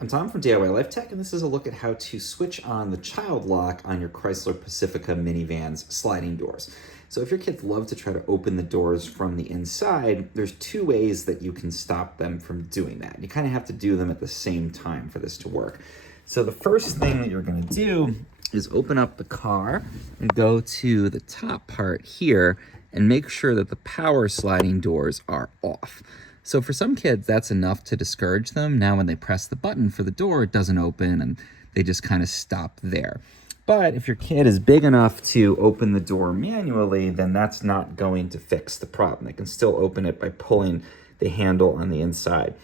I'm Tom from DIY Life Tech, and this is a look at how to switch on the child lock on your Chrysler Pacifica Minivan's sliding doors. So if your kids love to try to open the doors from the inside, there's two ways that you can stop them from doing that. You kind of have to do them at the same time for this to work. So the first thing that you're going to do is open up the car and go to the top part here and make sure that the power sliding doors are off. So for some kids, that's enough to discourage them. Now when they press the button for the door, it doesn't open and they just kind of stop there. But if your kid is big enough to open the door manually, then that's not going to fix the problem. They can still open it by pulling the handle on the inside.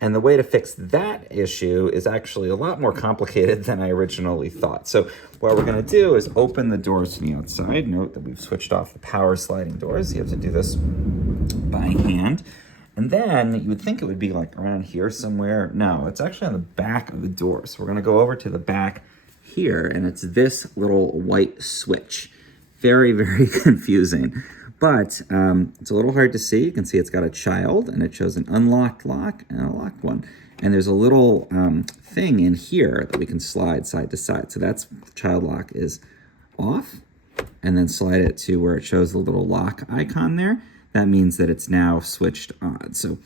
And the way to fix that issue is actually a lot more complicated than I originally thought. So what we're going to do is open the doors to the outside. Note that we've switched off the power sliding doors. You have to do this by hand. And then you would think it would be like around here somewhere. No, it's actually on the back of the door. So we're going to go over to the back here, and it's this little white switch. Very, very confusing. But it's a little hard to see. You can see it's got a child, and it shows an unlocked lock and a locked one. And there's a little thing in here that we can slide side to side. So that's child lock is off, and then slide it to where it shows the little lock icon there. That means that it's now switched on. So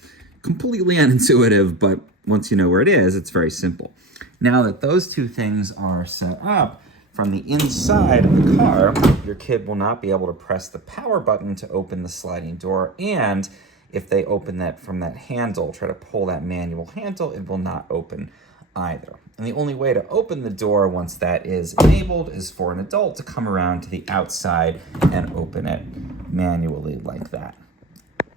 completely unintuitive, but once you know where it is, it's very simple. Now that those two things are set up, from the inside of the car, your kid will not be able to press the power button to open the sliding door. And if they open that from that handle, try to pull that manual handle, it will not open either. And the only way to open the door once that is enabled is for an adult to come around to the outside and open it manually like that.